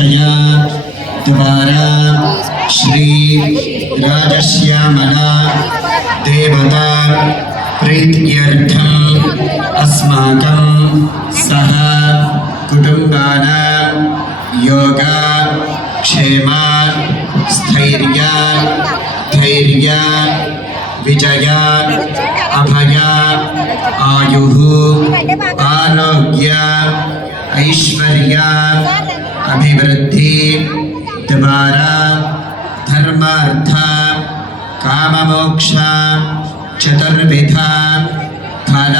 दीक्षया द्वारा श्री राजश्यामला देवता प्रीत्यर्थम् अस्माकं सह कुटुम्बानां योग क्षेम स्थैर्य धैर्य विजय अभय आयुः आरोग्य ऐश्वर्य अभिवृद्धि द्वारा धर्मार्थ काममोक्ष चतुर्विध फल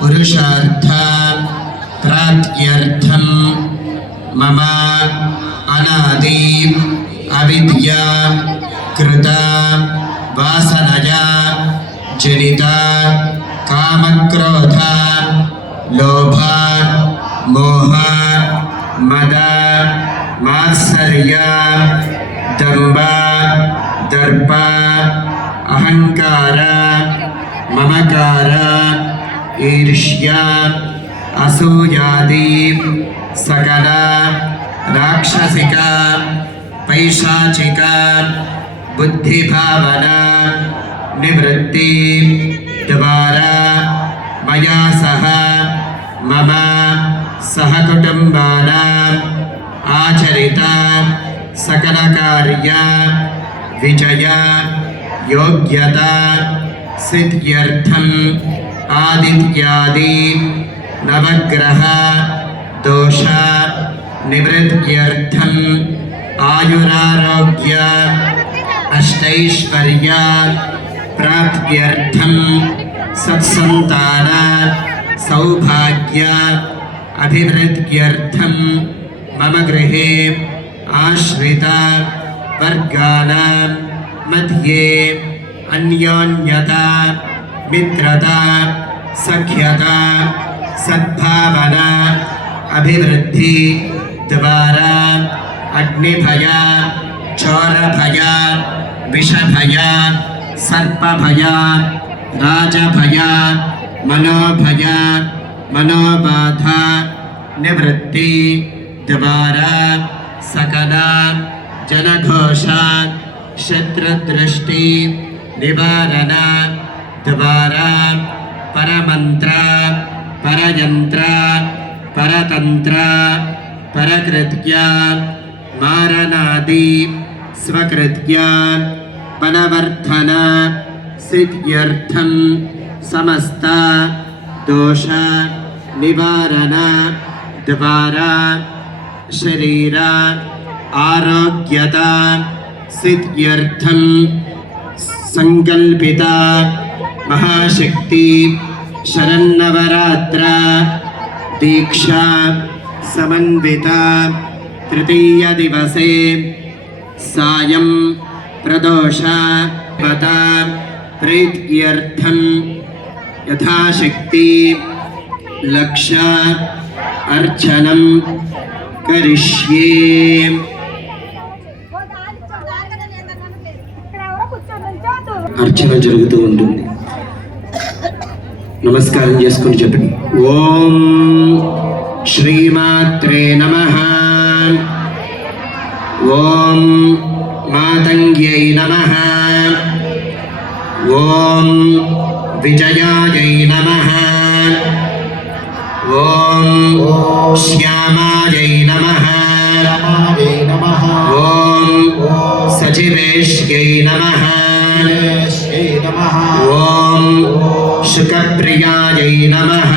पुरुषार्थ प्राप्त्यर्थं मम अनादि अविद्या कृत वासनया जनित कामक्रोध लोभ मोह मद मात्सर्य दंभ दर्प अहंकार ममकार ईर्ष्या असूयादि सकल राक्षसिक पैशाचिक बुद्धिभावना निवृत्ति द्वारा मया सह मम सहकुटुम्बानाम् आचरित सकल कार्य विजय योग्यता सिद्ध्यर्थम् आदित्यादि नवग्रह दोष निवृत्त्यर्थम् आयुरारोग्य अष्टैश्वर्य प्राप्त्यर्थं सत्संतान सौभाग्य अभिवृद्ध्यर्थं मम गृहे आश्रित वर्गानां मध्ये अन्योन्यता मित्रता सख्यता सद्भावना अभिवृद्धि द्वारा अग्निभय चोरभय विषभय सर्पभय राजभय मनोभय मनोबाधा निवृत्ति द्वारा सकल जनघोष शत्रुदृष्टि निवारण द्वारा परमंत्र परयंत्र परतंत्र परकृत्य मारणादि स्वकृत्य बलवर्धन सिद्ध्यर्थं समस्त दोष निवारण द्वारा शरीर आरोग्यता सिद्ध्यर्थं संकल्पिता महाशक्ति शरन्नवरात्र दीक्षा समन्विता तृतीय दिवसे सायं प्रदोष पता प्रीत्यर्थं यथाशक्ति लक्ष्य अर्चनं करिष्ये। अर्चన జరుగుతూ ఉంటుంది. నమస్కారం చేసుకొని చెప్పండి. ఓం శ్రీమాత్రే నమః. ఓం మాతంగ్యై నమః. ఓం విజయాయై నమః. ఓం శ్యామాయై నమః. ఓం సచివేష్యై నమః. ఓం శుకప్రియాయై నమః.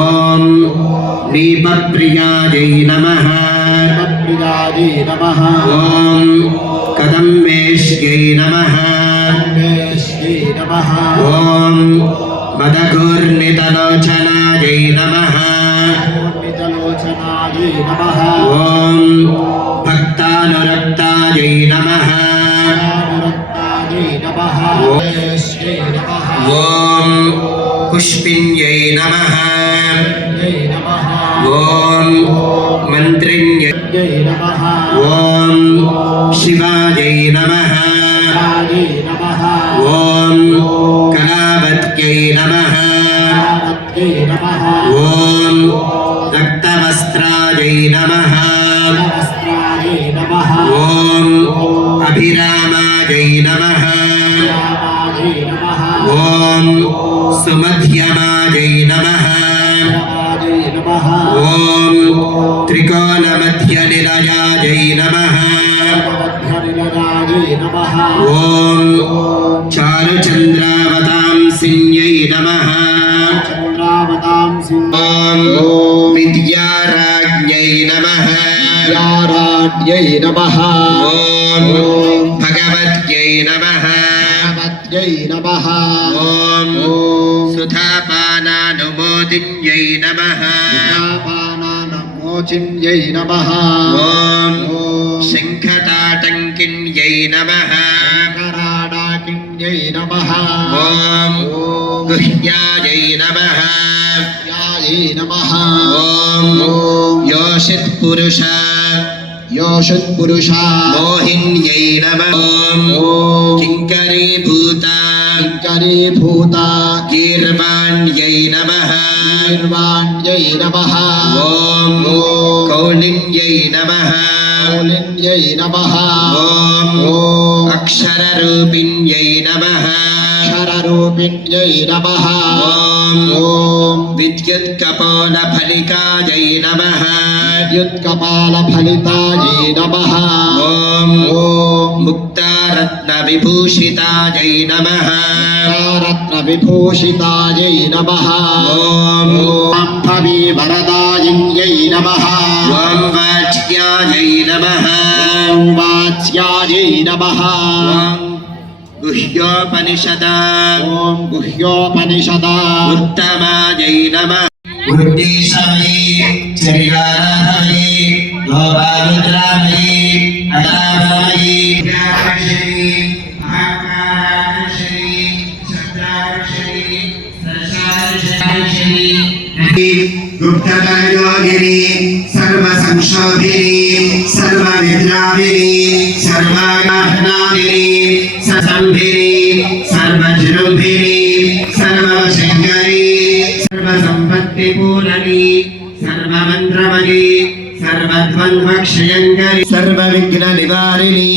ఓం నీపప్రియాయై నమః. ఓం కదంబేష్యై నమః. ఓం మదఘూర్ణితలోచనాయై నమః. ఓం భక్తానురక్తాయై నమః. ఓం పుష్పిన్యై నమః. ఓం మంత్రిణ్యై. ఓం శివాయై నమః. ఓం కళావత్యై నమః. ఓం రక్తవస్త్రాయ वस्त्रायै नमः वस्त्रायै नमः ॐ अभिरामायै नमः रामायै नमः ॐ सुमध्यमायै नमः रामायै नमः ॐ त्रिकोणमध्यनिलयायै नमः मध्यनिलयायै नमः ॐ चारुचन्द्रावतांसिन्यै नमः चन्द्रावतांसि ॐ विद्याराज्ञै नमः विद्याराज्ञै नमः ॐ भगवत्यै नमः भगवत्यै नमः ॐ सुधापानानुमोदिन्यै नमः पानानमोचिन्यै नमः ॐ शङ्खताटङ्किन्यै नमः शङ्कराडाकिन्यै नमः ॐ गुह्यायै नमः यायै नमः ॐ योषित्पुरुष योषत्पुरुषा मोहिन्यै नमः ॐ किङ्करीभूता किङ्करीभूता गीर्वाण्यै नमः निर्वाण्यै नमः ॐ कौलिन्यै नमः कौलिन्यै नमः ॐ अक्षररूपिण्यै नमः अक्षररूपिण्यै नमः ॐ विद्युत्कपोलफलिकायै नमः विद्युत्कपालफलितायै नमः ॐ मुक्तारत्नविभूषितायै नमः रत्नविभूषितायै नमः ॐ वरदायिन्यै नमः ॐ वाच्यायै नमः वाच्यायै नमः ॐ गुह्योपनिषदा ॐ गुह्योपनिषदा उत्तमायै नमः उद्देशमयी चरिवारमयी लोभामुद्रामयी अदामयी ज्ञानमयी महाकाराक्षयी शब्दाक्षयी सरसाक्षयी गुप्तयोगिनी सर्वसंशोधिनी सर्वविद्राविनी सर्वागाहनादिनी ससंभिनी सर्वजृंभिनी सर्वशंकरी सर्वसंपत्तिपूरणी सर्वमन्त्रमयी सर्वद्वन्द्वक्षयङ्करी सर्वविघ्ननिवारिणी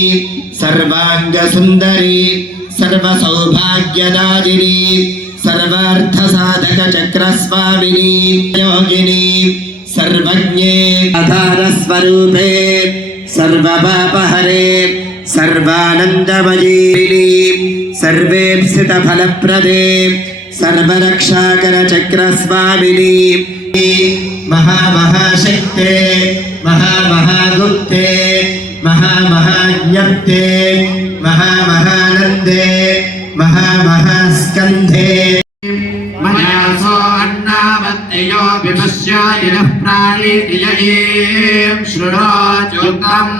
सर्वाङ्गसुन्दरी सर्वसौभाग्यदायिनी सर्वार्थसाधकचक्रस्वामिनी योगिनी सर्वज्ञे आधारस्वरूपे सर्वपापहरे सर्वानन्दमयी सर्वेप्सितफलप्रदे सर्वरक्षाकरचक्रस्वामिनी महामहाशक्ते महामहागुप्ते महामहाज्ञप्ते महामहानन्दे महामहास्कन्धे मयासो अन्नावत्ययो विपश्यादिनः प्राणीतियये शृणोत्युक्तम्